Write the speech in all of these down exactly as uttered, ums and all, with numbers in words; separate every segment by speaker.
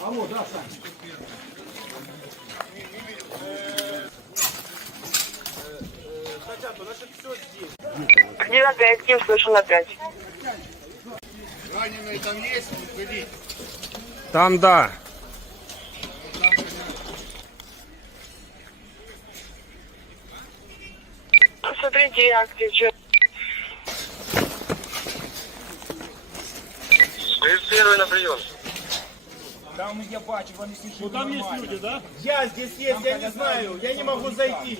Speaker 1: Алло, да, Сань.
Speaker 2: Один на пять, Ким, слышу на пять.
Speaker 3: Раненые там есть? Выходить.
Speaker 4: Там, да.
Speaker 2: Посмотрите, я отвечу. Первый на прием.
Speaker 1: Там я бачу, вони слышат.
Speaker 5: Ну там есть люди, да?
Speaker 3: Я здесь есть, я не знаю, я не могу зайти.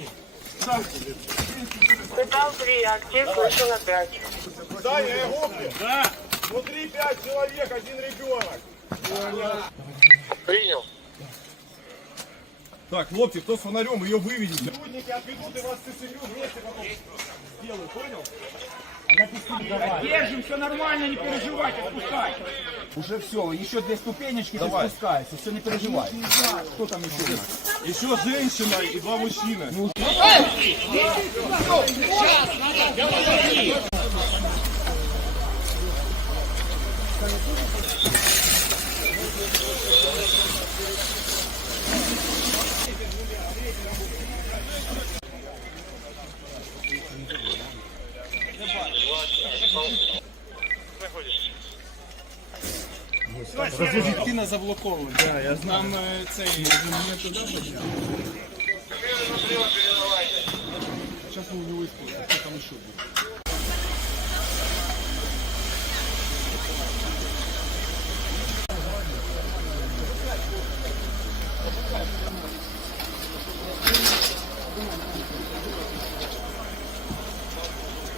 Speaker 2: Пытал три, актив, слышу на пять.
Speaker 3: Да, я гоплю.
Speaker 5: Да.
Speaker 3: Внутри пять человек, один ребенок.
Speaker 2: Принял.
Speaker 3: Так, хлопцы, кто с фонарем, ее выведите. Сотрудники отведут и вас цепью вместе потом сделаю, понял?
Speaker 1: Держим, все нормально, не переживайте, отпускай. Уже все, еще две ступенечки, ты спускайся, все, не переживай. Кто там еще?
Speaker 3: Еще женщина и два мужчины.
Speaker 5: Дитина заблокована. Да, я знаю. Нам е, цей не туди почав. Зараз ми у нього виспали, хто там ще буде.